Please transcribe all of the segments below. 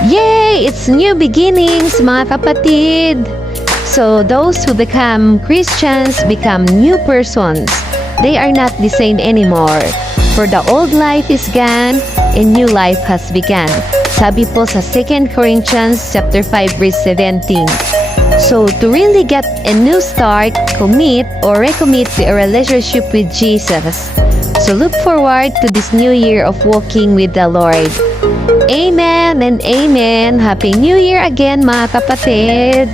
Yay! It's new beginnings, mga kapatid! So, those who become Christians become new persons. They are not the same anymore. For the old life is gone, and new life has begun. Sabi po sa 2 Corinthians chapter 5 verse 17. So, to really get a new start, commit or recommit to a relationship with Jesus. So, look forward to this new year of walking with the Lord. Amen and amen. Happy New Year again, mga kapatid.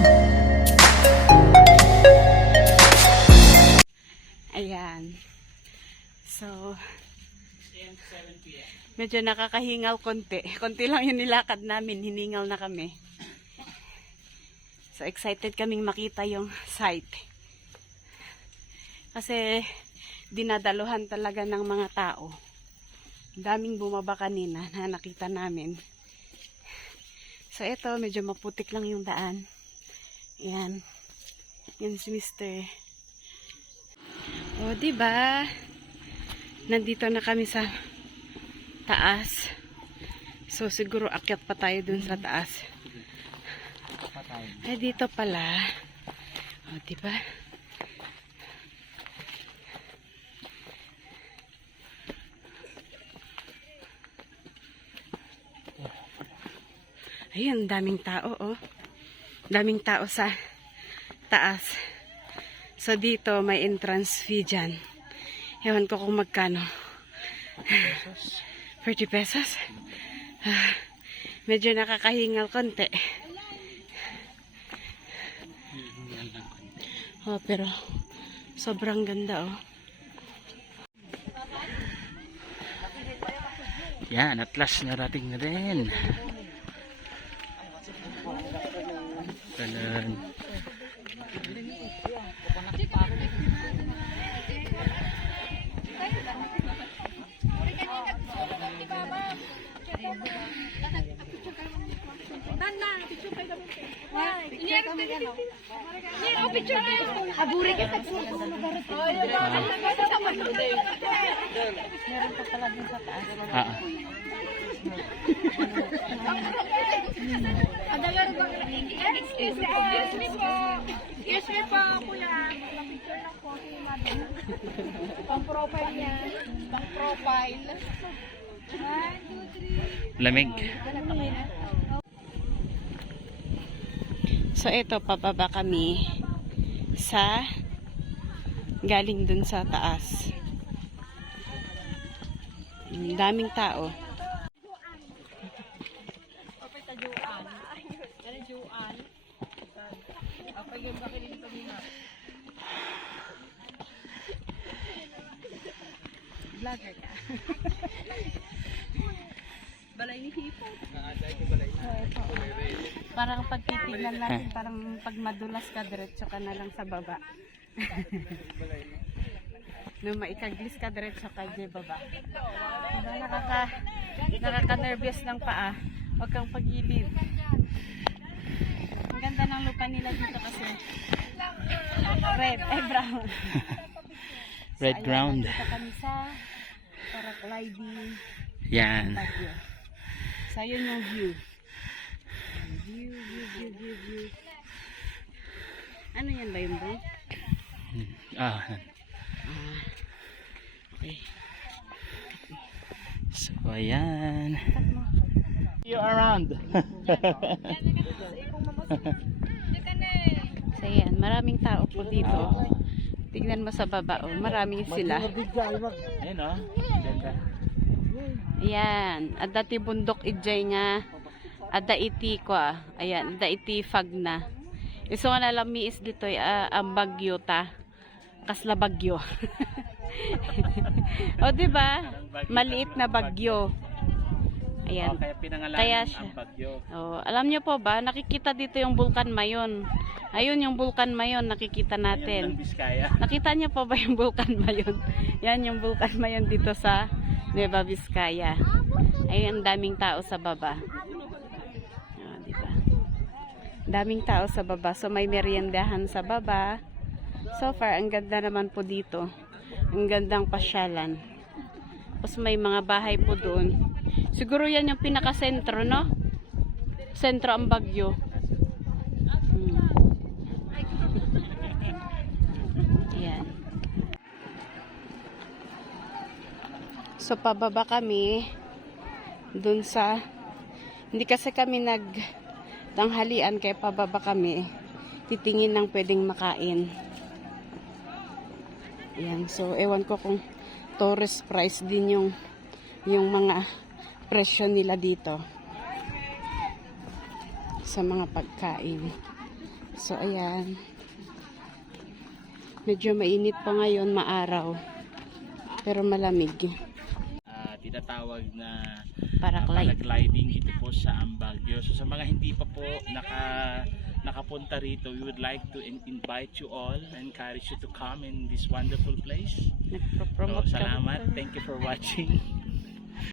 Ayan. So, medyo nakakahingal konti. Konti lang yung nilakad namin. Hiningal na kami. So, excited kaming makita yung site. Kasi, dinadaluhan talaga ng mga tao. Daming bumaba kanina na nakita namin. So, ito, medyo maputik lang yung daan. Ayan. Yan si Mr. O, diba? Nandito na kami sa taas. So, siguro akyat pa tayo dun sa taas. Ay, dito pala. O, diba? Ayun, daming tao, oh. Daming tao sa taas. So, dito may entrance fee dyan. Ewan ko kung magkano. 30 pesos? Medyo nakakahingal konti. Oh, pero sobrang ganda, oh. Yan, at last narating na rin. Ganun. Meron pa pala din sa taas. Excuse me po, kuya. Picture lang po si madam. Pang-profile niya. Pang-profile. 1, 2, 3. Lamig. So, ito, pababa kami sa galing dun sa taas. Daming tao. Vlogger ka. Balay ni Hipo. Parang pagtitignan natin, parang pag madulas ka, diretso ka na lang sa baba. Nung maikaglis ka, diretso ka dyan baba. Diba, nakaka-nervous ng paa. Huwag kang pagilid. Ang ganda ng lupa nila dito kasi red, brown. Red ground. Dito kami sa paragliding. Yan. Bagyo. So, yun yung view. View. Ano yan ba yun, bro? Okay. So, ayan. You around. So, yan. Maraming tao po dito. Tignan mo sa baba, oh. Maraming sila. Ayan, oh. Ayan. Ada ti bundok ijay nga. Ada iti ko, ayan. Ada iti fag na. Iso nga nalami is dito, ang bagyo ta. Kasla bagyo. O, diba? Maliit na bagyo. Ayan. Kaya pinangalanan Kaya ang bagyo. Oh, alam nyo po ba, nakikita dito yung Bulkan Mayon. Ayun yung Bulkan Mayon, nakikita Yan natin. ang Biskaya. Nakita nyo po ba yung Bulkan Mayon? Yan yung Bulkan Mayon dito sa Nueva Vizcaya. Ayun, ang daming tao sa baba. Oh, diba? Daming tao sa baba. So, may meriendahan sa baba. So far, ang ganda naman po dito. Ang gandang pasyalan. Tapos may mga bahay po doon. Siguro yan yung pinaka-sentro, no? sentro ang Baguio. Ayan. So, pababa kami dun sa, hindi kasi kami nagtanghalian kaya pababa kami. Titingin ng pwedeng makain. Ayan. So, ewan ko kung tourist price din yung mga presyo nila dito sa mga pagkain. So, ayan. Medyo mainit pa ngayon, maaraw. Pero malamig. Tinatawag na Paraglide. paragliding dito po sa Baguio. So sa mga hindi pa po nakapunta rito, we would like to invite you all, encourage you to come in this wonderful place. So, Nagpo-promote ka. salamat. Thank you for watching.